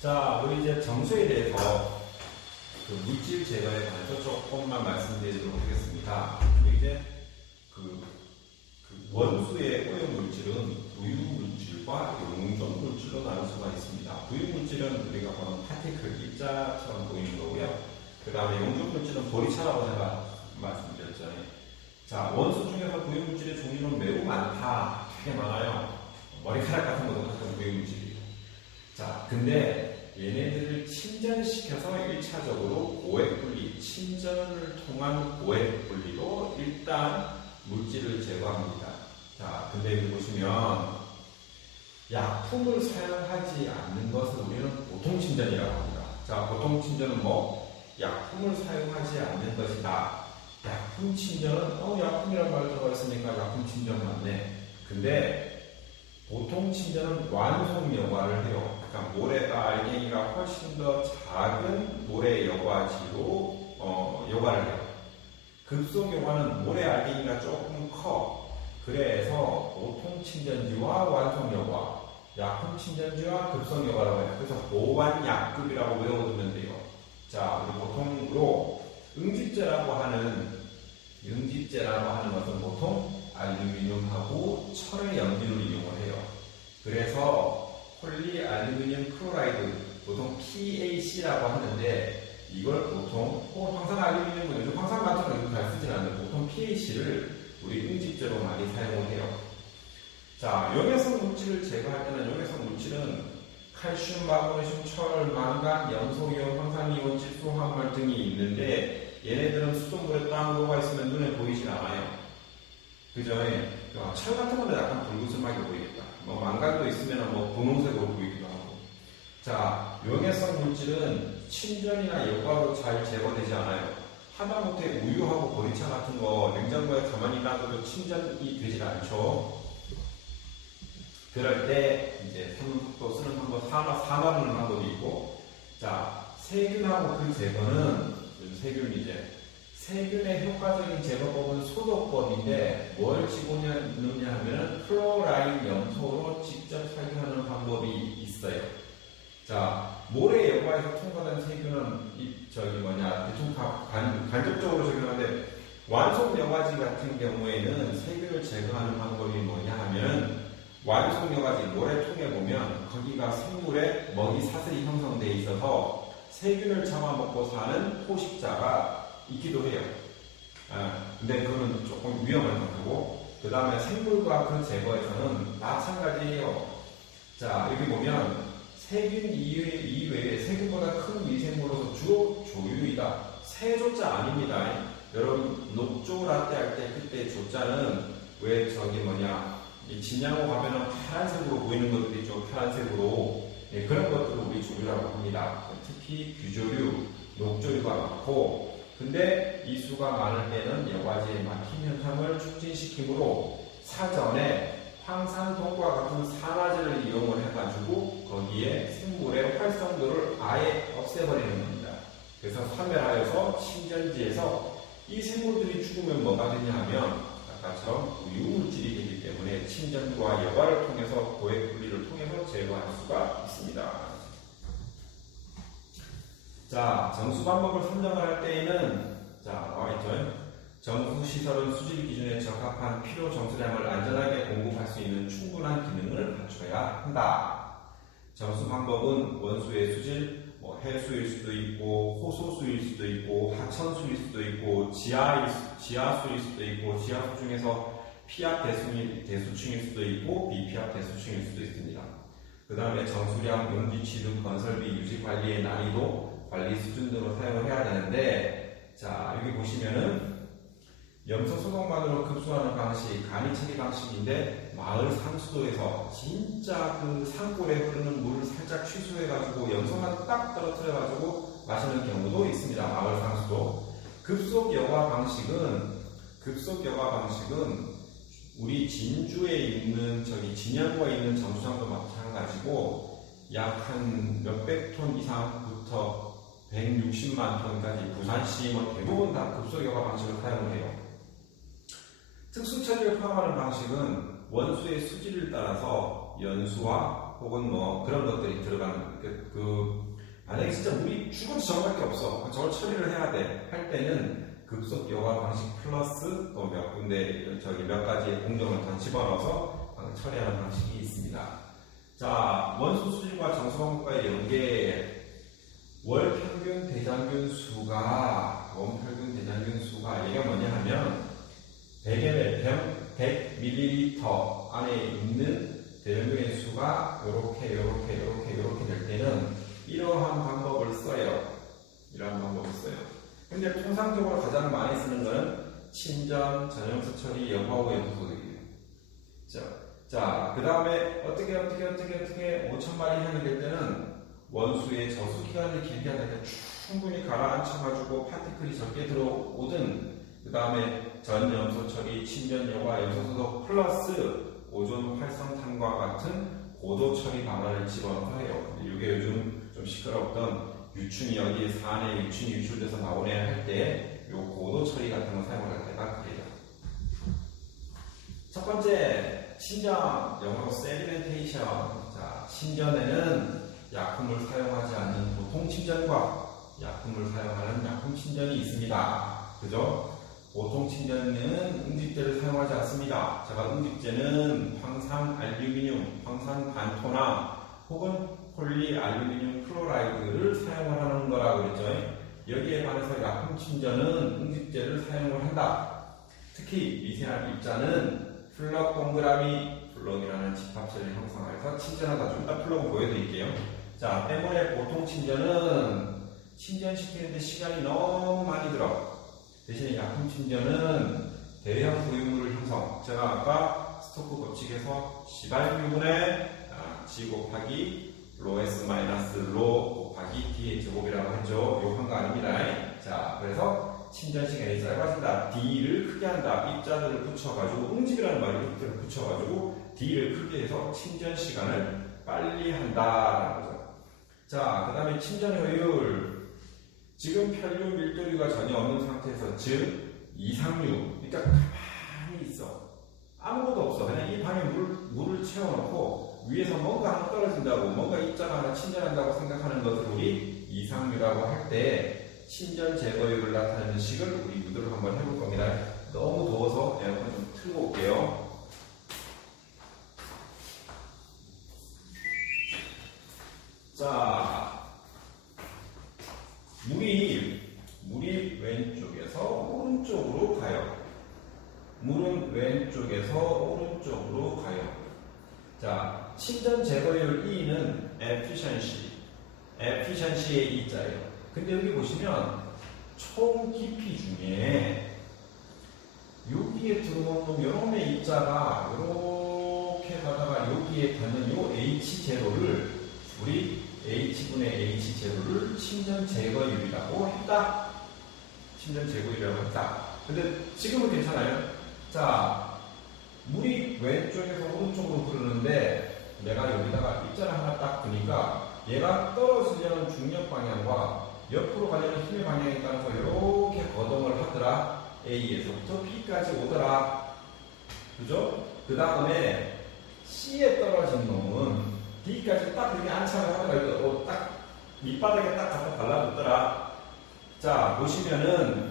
자, 우리 이제 정수에 대해서 그 물질 제거에 관해서 조금만 말씀드리도록 하겠습니다. 이제 그 원수의 오염 물질은 부유 물질과 용존 물질로 나눌 수가 있습니다. 부유 물질은 우리가 보는 파티클, 입자처럼 보이는 거고요. 그 다음에 용존 물질은 보리차라고 제가 말씀드렸죠. 자, 원수 중에서 부유 물질의 종류는 매우 많다. 되게 많아요. 머리카락 같은 것도 같은 부유 물질이에요. 자, 근데 얘네들을 침전시켜서 1차적으로 고액 분리, 침전을 통한 고액 분리로 일단 물질을 제거합니다. 자, 근데 여기 보시면 약품을 사용하지 않는 것을 우리는 보통 침전이라고 합니다. 자, 보통 침전은 뭐? 약품을 사용하지 않는 것이다. 약품 침전은 약품이라는 말 들어가 있으니까 약품 침전 맞네. 근데 보통 침전은 완속 여과를 해요. 그러니까 모래가 알갱이가 훨씬 더 작은 모래 여과지로 여과를 해요. 급속 여과는 모래 알갱이가 조금 커. 그래서 보통 침전지와 완속 여과, 약품 침전지와 급속 여과라고 해요. 그래서 보완약급이라고 외워두면 돼요. 자, 우리 보통으로 응집제라고 하는 것은 보통 알루미늄하고 철의 염료를 이용을 해요. 그래서 폴리알루미늄 클로라이드, 보통 PAC라고 하는데 이걸 보통 황산 알루미늄은 요즘 황산 같은 거 잘 쓰진 않는데 보통 PAC를 우리 응집제로 많이 사용을 해요. 자, 용해성 물질을 제거할 때는 용해성 물질은 칼슘, 마그네슘, 철, 망간, 염소이온, 황산이온, 질소, 화합물 등이 있는데 얘네들은 수돗물에 딱 녹아 있으면 눈에 보이질 않아요. 그죠? 철 같은 거는 약간 붉은색하게 보이겠다. 망간도 있으면 분홍색으로 보이기도 하고. 자, 용해성 물질은 침전이나 여과로 잘 제거되지 않아요. 하다못해 우유하고 보리차 같은 거 냉장고에 가만히 놔둬도 침전이 되질 않죠. 그럴 때 이제 또 쓰는 방법, 산화하는 방법이 있고, 자, 세균하고 그 제거는 세균의 효과적인 제거법은 소독법인데 뭘 집어넣느냐 하면 클로라인 염소로 직접 살균하는 방법이 있어요. 자, 모래 여과에서 통과된 세균은 대충 간접적으로 적용하는데 완속 여과지 같은 경우에는 세균을 제거하는 방법이 뭐냐 하면 완속 여과지 모래통에 보면 거기가 생물의 먹이 사슬이 형성되어 있어서 세균을 잡아먹고 사는 포식자가 있기도 해요. 근데 그거는 조금 위험한 거고, 그 다음에 생물과 그 제거에서는 마찬가지예요. 자, 여기 보면 세균 이외에 세균보다 큰 미생물로서 주로 조유이다. 세조자 아닙니다. 여러분 녹조 라떼 할 때 그때 조자는 왜 이 진양호 가면은 파란색으로 보이는 것들이 있죠. 파란색으로. 그런 것들을 우리 조류라고 합니다. 특히 규조류, 녹조류가 많고, 근데 이 수가 많을 때는 여과지의 막힘 현상을 촉진시키므로 사전에 황산동과 같은 산화제를 이용을 해가지고 거기에 생물의 활성도를 아예 없애버리는 겁니다. 그래서 사멸하여서 침전지에서 이 생물들이 죽으면 뭐가 되냐 하면 아까처럼 우유물질이 되기 때문에 침전과 여과를 통해서 고액 분리를 통해서 제거할 수가 있습니다. 자, 정수 방법을 선정을 할 때에는 나와있죠. 정수시설은 수질 기준에 적합한 필요 정수량을 안전하게 공급할 수 있는 충분한 기능을 갖춰야 한다. 정수 방법은 원수의 수질, 해수일 수도 있고, 호소수일 수도 있고, 하천수일 수도 있고, 지하수일 수도 있고, 지하수 중에서 피압 대수층일 수도 있고, 비피압 대수층일 수도 있습니다. 그 다음에 정수량, 용지치 등 건설비 유지 관리의 난이도, 관리 수준 등으로 사용을 해야 되는데, 자, 여기 보시면은 염소 소독만으로 급수하는 방식, 간이 처리 방식인데 마을 상수도에서 진짜 그 산골에 흐르는 물을 살짝 취수해가지고 염소만 딱 떨어뜨려가지고 마시는 경우도 있습니다. 마을 상수도. 급속 여과 방식은 우리 진주에 있는 진양구에 있는 정수장도 마찬가지고 약 한 몇백 톤 이상부터 160만 톤까지 부산시 대부분 다 급속 여과 방식을 사용을 해요. 특수 처리를 포함하는 방식은 원수의 수질을 따라서 연수와 혹은 뭐 그런 것들이 들어가는 만약에 진짜 물이 죽어도 저거밖에 없어. 저걸 처리를 해야 돼. 할 때는 급속 여과 방식 플러스 또 몇 군데 몇 가지의 공정을 더 집어넣어서 처리하는 방식이 있습니다. 자, 원수 수질과 정수 방법과의 연계. 월 평균 대장균 수가 얘가 뭐냐 하면 100ml 안에 있는 대장균의 수가 요렇게 될 때는 이러한 방법을 써요. 근데 통상적으로 가장 많이 쓰는 거는 친전, 전염수 처리, 여과후 연소들이에요. 자, 그 다음에 어떻게 5,000마리 이상이 될 때는 원수의 저수 기간을 길게 하니까 충분히 가라앉혀가지고 파티클이 적게 들어오든, 그 다음에 전염소 처리, 친전, 여과, 염소 소독 플러스 오존 활성탄과 같은 고도 처리 방안을 집어넣어서 해요. 근데 이게 요즘 좀 시끄럽던 유충이 여기 산에 유충이 유출돼서 나오네 할 때 요 고도 처리 같은 거 사용할 때가 그래요. 첫 번째, 친전, 영어로 세디멘테이션. 자, 친전에는 약품을 사용하지 않는 보통 친전과 약품을 사용하는 약품 친전이 있습니다. 그죠? 보통 친전은 응집제를 사용하지 않습니다. 제가 응집제는 황산 알루미늄, 황산 반토나 혹은 폴리알루미늄 클로라이드를 사용을 하는 거라고 그랬죠. 여기에 반해서 약품 친전은 응집제를 사용을 한다. 특히 미세한 입자는 플럭 동그라미, 플럭이라는 집합체를 형성해서 친전하다. 좀 이따 플럭을 보여드릴게요. 자, 때문에 보통 친전은 친전시키는데 시간이 너무 많이 들어. 대신에 약품 친전은 대형 부유물을 형성. 제가 아까 스토크 법칙에서 시발유분의 G 곱하기 로 S 마이너스 로 곱하기 D의 제곱이라고 했죠. 욕한 거 아닙니다. 자, 그래서 친전 시간이 짧아진다. D를 크게 한다. 입자들을 붙여가지고 응집이라는 말을 입자를 붙여가지고 D를 크게 해서 친전 시간을 빨리 한다라는 거죠. 자, 그 다음에 친전 효율. 지금 편류 밀도류가 전혀 없는 상태에서, 즉 이상류, 그러니까 가만히 있어. 아무것도 없어. 그냥 이 방에 물을 채워놓고 위에서 뭔가 하나 떨어진다고, 뭔가 입자가 하나 친전한다고 생각하는 것을 우리 이상류라고 할 때 친전 제거율을 나타내는 식을 우리 유도를 한번 해볼 겁니다. 너무 더워서 에어컨 좀 틀고 올게요. 자, 물이 왼쪽에서 오른쪽으로 가요. 물은 왼쪽에서 오른쪽으로 가요. 자, 친전 제거율 E는 efficiency의 E자예요. 근데 여기 보시면 총 깊이 중에 여기에 들어오는 요놈의 입자가 이렇게 가다가 여기에 닿는 요 H0를 우리 H분의 H0를 친전 제거율이라고 했다. 근데 지금은 괜찮아요. 자, 물이 왼쪽에서 오른쪽으로 흐르는데 내가 여기다가 입자를 하나 딱 두니까 얘가 떨어지려는 중력 방향과 옆으로 가려는 힘의 방향에 따라서 이렇게 거동을 하더라. A에서부터 B까지 오더라. 그죠? 그 다음에 C에 떨어진 놈은 D까지 딱 이렇게 안착을 하더라. 딱 밑바닥에 딱 갖다 발라줬더라. 자, 보시면은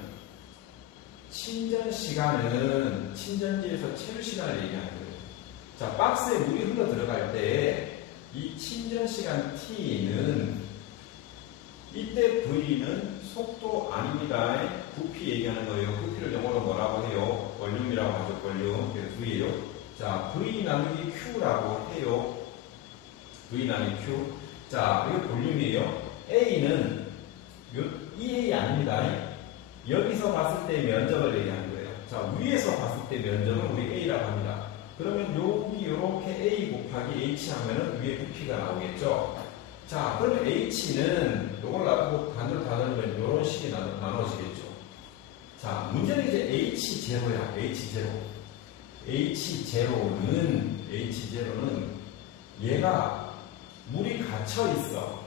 친전 시간은 친전지에서 체류 시간을 얘기하는 거예요. 자, 박스에 물이 흘러 들어갈 때 이 친전 시간 T는 이때 V는 속도 아닙니다. 부피 얘기하는 거예요. 부피를 영어로 뭐라고 해요? 볼륨이라고 하죠. 볼륨. 그래서 V예요. 자, V 나누기 Q라고 해요. V 나누기 Q. 자, 이거 볼륨이에요. A는 EA 아닙니다. 여기서 봤을 때 면적을 얘기하는 거예요. 자, 위에서 봤을 때 면적은 우리 A라고 합니다. 그러면 여기 이렇게 A 곱하기 H 하면은 위에 부피가 나오겠죠. 자, 그러면 H는 요걸 놔두고 반으로 다 넣으면 이런 식이 나눠지겠죠. 자, 문제는 이제 H0야. H0는 얘가 물이 갇혀 있어.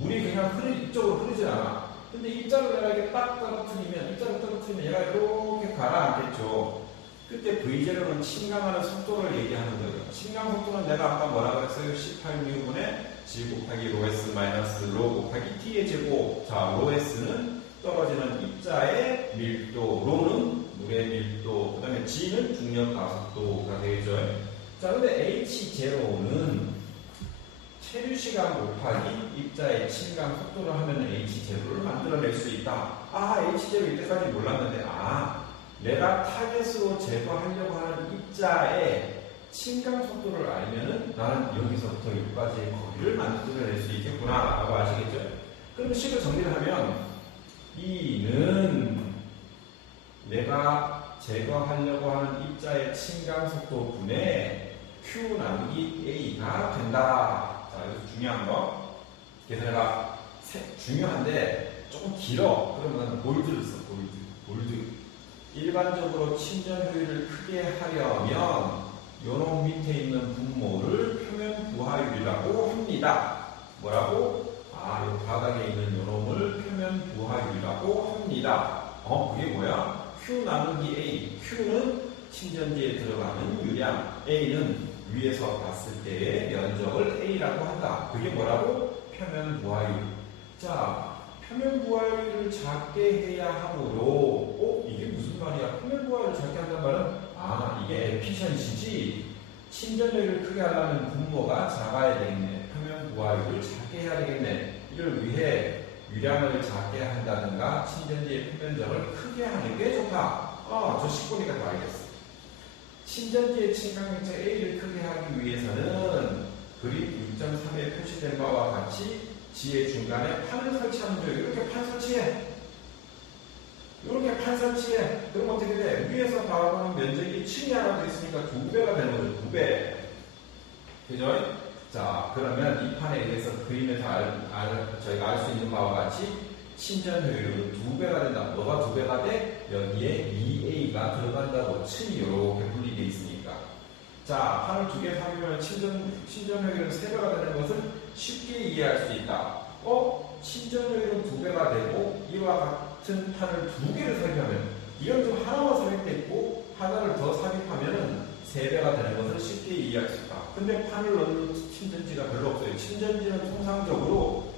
물이 그냥 이쪽으로 흐르지 않아. 근데 입자를 내가 이렇게 딱 떨어뜨리면 얘가 이렇게 가라앉겠죠. 그때 V0는 침강하는 속도를 얘기하는 거예요. 침강 속도는 내가 아까 뭐라 그랬어요? 18μ분의 G 곱하기 rho S 마이너스 rho 곱하기 T의 제곱. 자, rho S는 떨어지는 입자의 밀도, rho는 물의 밀도, 그 다음에 G는 중력 가속도가 되겠죠. 자, 근데 H0는 체류 시간 곱하기 입자의 침강 속도를 하면 H0를 만들어낼 수 있다. 아, H0 이때까지 몰랐는데, 내가 타겟으로 제거하려고 하는 입자의 침강 속도를 알면은 나는 여기서부터 여기까지의 거리를 만들어낼 수 있겠구나 라고 아시겠죠? 그럼 식을 정리를 하면 E는 내가 제거하려고 하는 입자의 침강 속도 분의 Q 나누기 A가 된다. 자, 여기서 중요한 거. 그래서 내가 중요한데 조금 길어. 그러면 볼드를 써. 볼드. 일반적으로 침전 효율을 크게 하려면 요놈 밑에 있는 분모를 표면 부하율이라고 합니다. 뭐라고? 요 바닥에 있는 요놈을 표면 부하율이라고 합니다. 그게 뭐야? Q 나누기 A. Q는 침전지에 들어가는 유량, A는 위에서 봤을 때의 면적을 A라고 한다. 그게 뭐라고? 표면 부하율. 자, 표면 부하율을 작게 해야 하므로, 이게 무슨 말이야? 표면 부하율을 작게 한다는 말은, 이게 에피션시지. 침전율을 크게 하려면 분모가 작아야 되겠네. 표면 부하율을 작게 해야 되겠네. 이를 위해 유량을 작게 한다든가, 침전지의 표면적을 크게 하는 게 좋다. 저 10분이니까 더 알겠어. 침전지의 침강액체 A를 크게 하기 위해서는 그림 6.3에 표시된 바와 같이 지의 중간에 판을 설치하면 돼요. 이렇게 판 설치해. 이렇게 판 설치해. 그럼 어떻게 돼? 위에서 바라보는 면적이 층이 하나 더 있으니까 2배가 되는 거죠. 2배. 그죠? 자, 그러면 이 판에 의해서 그림에서 저희가 알 수 있는 바와 같이 침전 효율은 2배가 된다. 뭐가 2배가 돼? 여기에 2A가 들어간다고 층이 이렇게 분리되어 있으니까. 자, 판을 2개 사면 침전 효율은 3배가 되는 것을 쉽게 이해할 수 있다. 침전 효율은 2배가 되고 이와 같은 판을 2개를 삽입하면 이건 좀 하나만 삽입돼 있고 하나를 더 삽입하면 3배가 되는 것을 쉽게 이해할 수 있다. 근데 판을 넣는 침전지가 별로 없어요. 침전지는 통상적으로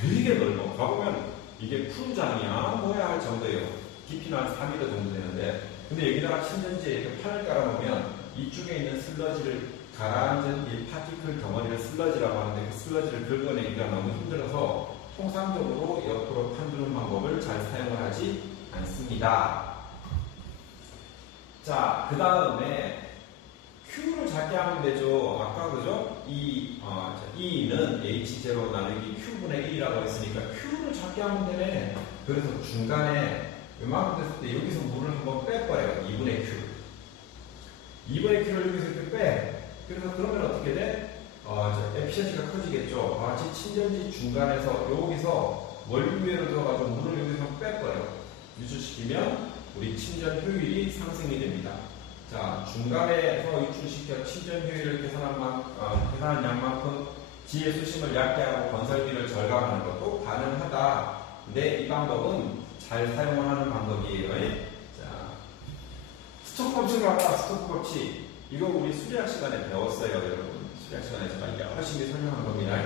되게 넓어. 가보면 이게 푸르장이야 뭐야 할 정도예요. 깊이는 한 3m 정도 되는데, 근데 여기다가 침전지에 이렇게 판을 깔아놓으면 이쪽에 있는 슬러지를 가라앉은 이 파티클 덩어리를 슬러지라고 하는데, 그 슬러지를 긁어내기가 너무 힘들어서 통상적으로 옆으로 판두는 방법을 잘 사용을 하지 않습니다. 자, 그 다음에 Q를 작게 하면 되죠. 아까 그죠? E는 H0 나누기 Q분의 1이라고 했으니까 Q를 작게 하면 되네. 그래서 중간에 요만큼 됐을 때 여기서 물을 한번 빼버려요. 2분의 Q. 2분의 Q를 여기서 이렇게 빼. 그래서 그러면 어떻게 돼? 에피션시가 커지겠죠. 마치 침전지 중간에서 여기서 원료위로 들어가서 물을 여기서 빼버려. 유출시키면 우리 침전 효율이 상승이 됩니다. 자, 중간에서 유출시켜 침전 효율을 계산한 양만큼 지의 수심을 얕게 하고 건설비를 절감하는 것도 가능하다. 근데 이 방법은 잘 사용을 하는 방법이에요. 자, 스토크 법칙을 아까 스토크 법칙. 이거 우리 수리학 시간에 배웠어요, 여러분. 수리학 시간에 제가 열심히 설명한 겁니다.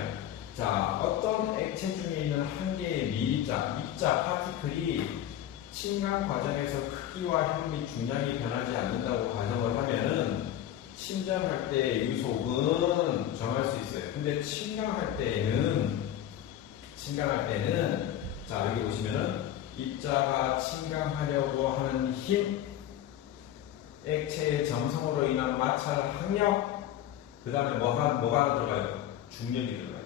자, 어떤 액체 중에 있는 한 개의 미입자, 파티클이 침강 과정에서 크기와 형 및 중량이 변하지 않는다고 가정을 하면은 침전할 때 유속은 정할 수 있어요. 근데 침강할 때는 자, 여기 보시면은 입자가 침강하려고 하는 힘, 액체의 점성으로 인한 마찰 항력, 그 다음에 뭐가 들어가요? 중력이 들어가요.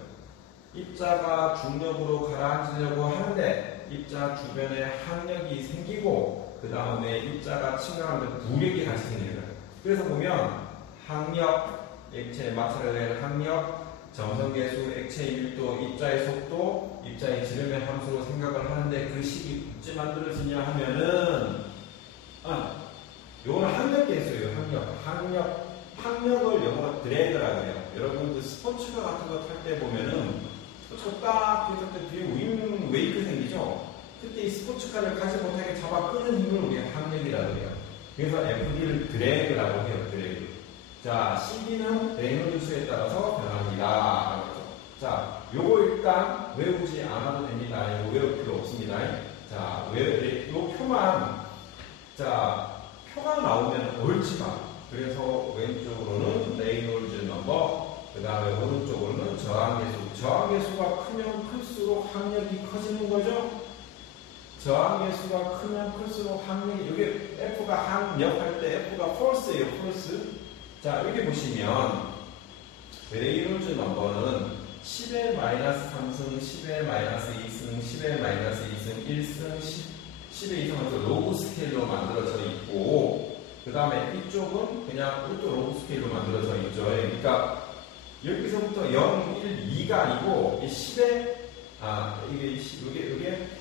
입자가 중력으로 가라앉으려고 하는데 입자 주변에 항력이 생기고 그 다음에 입자가 침강하는데 부력이 같이 생기는 거예요. 그래서 보면 항력, 액체의 마찰에 대한 항력, 점성계수, 액체의 밀도, 입자의 속도, 입자의 지름의 함수로 생각을 하는데 그 식이 어찌 만들어지냐 하면은 요거는 항력계수예요. 항력을 영어로 드래그라고 해요. 여러분 그 스포츠카 같은 거 탈 때 보면은 딱 했을 때 뒤에 윙 웨이크 생기죠? 그때 이 스포츠카를 가지 못하게 잡아 끄는 힘을 우리가 항력이라고 해요. 그래서 FD를 드래그라고 해요. 드래그. 자, CD는 레이놀드 수에 따라서 변합니다. 자, 요거 일단 외우지 않아도 됩니다. 이거 외울 필요 없습니다. 자, 요 표만, 자, 표가 나오면 옳지 마. 그래서 왼쪽으로는 레이놀드 넘버, 그 다음에 오른쪽으로는 저항계수. 저항계수가 크면 클수록 항력이 커지는 거죠? 저항계수가 크면 클수록 항력이, 여기 F가 항력할 때 F가 force예요, force. 자, 여기 보시면, 레이놀드 넘버는 10의 마이너스 3승, 10의 마이너스 2승, 10의 마이너스 2승, 1승, 10의 2승에서 로그 스케일로 만들어져 있고, 그 다음에 이쪽은 그냥 이것도 로그 스케일로 만들어져 있죠. 그러니까 여기서부터 0, 1, 2가 아니고 이 10의 이게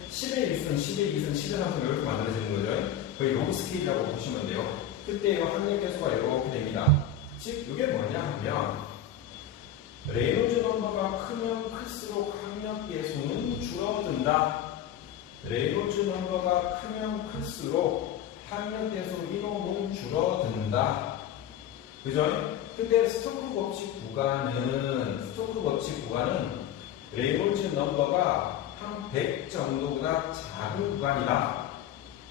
10의 1승, 10의 2승, 10의 3승 이렇게 만들어지는 거죠. 거의 로그 스케일이라고 보시면 돼요. 그때 이 항력계수가 이렇게 됩니다. 즉 이게 뭐냐 하면 레이놀드 넘버가 크면 클수록 항력계수는 줄어든다. 레이놀드 넘버가 크면 클수록 항력계수 이놈은 줄어든다. 그죠? 근데 스토크 법칙 구간은 레이놀드 넘버가 한 100 정도보다 작은 구간이다.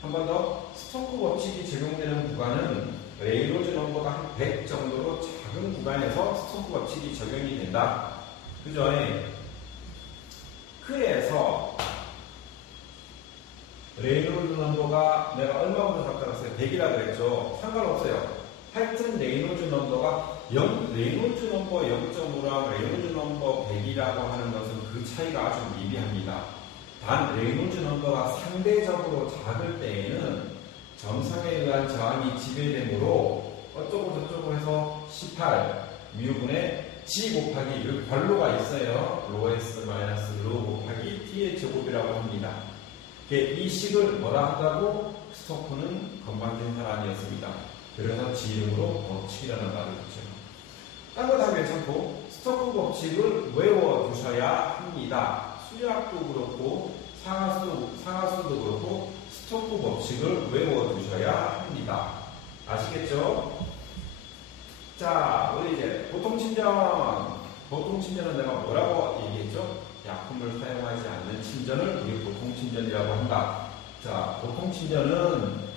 한 번 더, 스토크 법칙이 적용되는 구간은 레이놀드 넘버가 한 100 정도로 작은 구간에서 스토크 법칙이 적용이 된다. 그죠? 그래서 레이놀드 넘버가 내가 얼마부터 잡아놨어요? 100이라 그랬죠. 상관없어요. 하여튼 레이놀드 넘버가 레이놀드 넘버 0.5랑 레이놀드 넘버 100이라고 하는 것은 그 차이가 아주 미비합니다. 단 레이놀드 넘버가 상대적으로 작을 때에는 점성에 의한 저항이 지배되므로 어쩌고 저쩌고 해서 18 미분의 G 곱하기 여기 괄호가 있어요. 로 S 마이너스 로 곱하기 T의 제곱이라고 합니다. 이 식을 뭐라 한다고? 스토크는 건방진 사람이었습니다. 그래서 지 이름으로 법칙이라는 말을 붙여요. 딴 거 다 괜찮고 스토크 법칙을 외워두셔야 합니다. 수학도 그렇고 상하수도 그렇고 스토크 법칙을 외워두셔야 합니다. 아시겠죠? 자, 우리 이제 보통 친전은 내가 뭐라고 얘기했죠? 약품을 사용하지 않는 친전을 우리 보통 친전이라고 한다. 자, 보통 친전은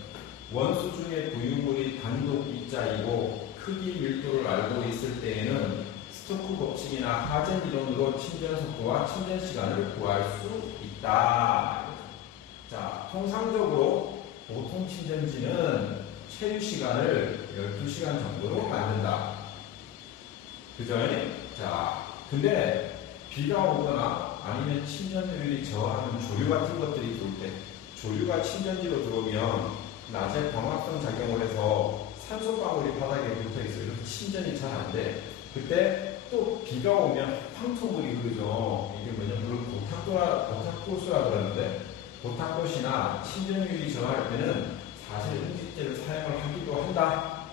원수 중에 부유물이 단독 입자이고 크기 밀도를 알고 있을 때에는 스토크 법칙이나 하전 이론으로 친전 속도와 친전 시간을 구할 수 있다. 자, 통상적으로 보통 친전지는 체류 시간을 12시간 정도로 만든다. 그죠? 자, 근데 비가 오거나 아니면 친전율이 저하는 조류 같은 것들이 들어올 때, 조류가 친전지로 들어오면 낮에 광합성 작용을 해서 산소방울이 바닥에 붙어 있어요. 이렇게 친전이 잘 안 돼. 그때 또 비가 오면 황토물이 흐르죠. 이게 뭐냐면 고탁도수라 그러는데, 고탁도시나 친전율이 저할 때는 사실 흠집제를 사용을 하기도 한다.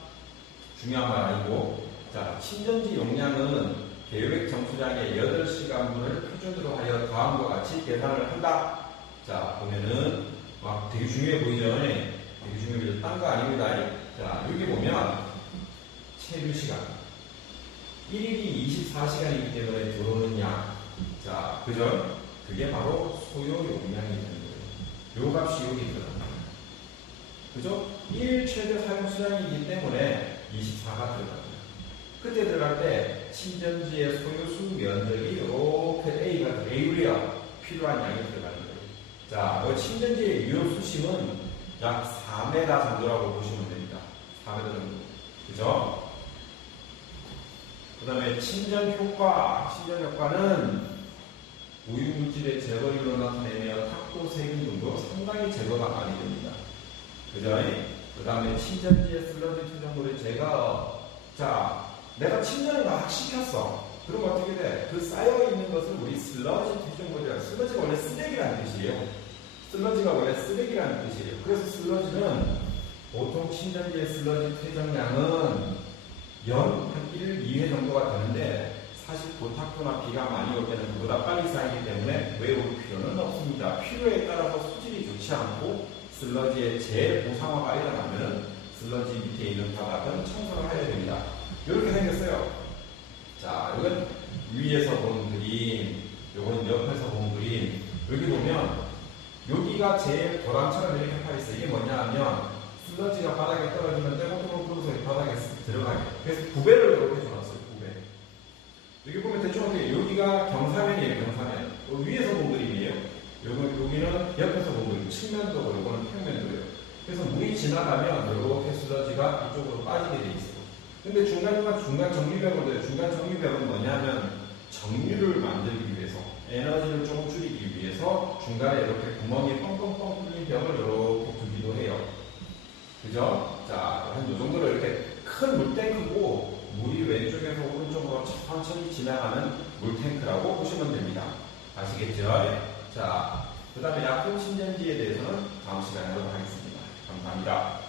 중요한 말 아니고. 자, 친전지 용량은 계획 정수량의 8시간분을 표준으로 하여 다음과 같이 계산을 한다. 자, 보면은 막 되게 중요해 보이죠? 되게 중요해 보이죠? 딴 거 아닙니다. 자, 여기 보면 체류 시간 1일이 24시간이기 때문에 들어오는 양. 자, 그죠? 그게 바로 소요 용량이 되는 거예요. 요 값이 여기 들어갑니다. 그죠? 1일 최대 사용 수량이기 때문에 24가 들어갑니다. 그때 들어갈 때 친전지의 소요수 면적이 이렇게 A우리야 필요한 양이 들어가는 거예요. 자, 친전지의 유효 수심은 약 4m 정도라고 보시면 됩니다. 4m 정도. 그죠? 그 다음에 친전 효과는 우유물질의 제거율로 나타내며 탁도 세균 등도 상당히 제거가 많이 됩니다. 그죠? 그 다음에 친전지의 슬러지 투정물의 제거. 자, 내가 친전을 막 시켰어. 그럼 어떻게 돼? 그 쌓여있는 것을 우리 슬러지 투정물이라, 슬러지가 원래 쓰레기라는 뜻이에요. 슬러지가 원래 쓰레기라는 뜻이에요. 그래서 슬러지는 보통 친전지의 슬러지 퇴적량은 연 한 1, 2회 정도가 되는데 사실 고탁도나 비가 많이 올 때는 그보다 빨리 쌓이기 때문에 외울 필요는 없습니다. 필요에 따라서 수질이 좋지 않고 슬러지의 재보상화가 일어나면 슬러지 밑에 있는 바닥은 청소를 해야 됩니다. 이렇게 생겼어요. 자, 이건 위에서 본 그림, 요건 옆에서 본 그림. 여기 보면 여기가 제일 도랑처럼 이렇게 파 있어요. 이게 뭐냐 하면 슬러지가 바닥에 떨어지면 떼고떼고 굴러서 바닥에 들어가요. 그래서 구배를 이렇게 줘놨어요. 구배. 여기 보면 대충 어떻게 여기가 경사면이에요. 경사면. 위에서 본 그림이에요. 여기는 옆에서 본 그림. 측면도고 요거는 평면도예요. 그래서 물이 지나가면 이렇게 슬러지가 이쪽으로 빠지게 돼 있어요. 근데 중간 정유벽을 돼요. 중간 정유벽은 뭐냐면 정유를 만들기 위해서 에너지를 조금 줄이기 위해서 중간에 이렇게 구멍이 뻥뻥뻥 뚫린 벽을 이렇게 두기도 해요. 그죠? 자, 한 요 정도로 이렇게 큰 물탱크고 물이 왼쪽에서 오른쪽으로 천천히 지나가는 물탱크라고 보시면 됩니다. 아시겠죠? 자, 그 다음에 약품 신전지에 대해서는 다음 시간에 하도록 하겠습니다. 감사합니다.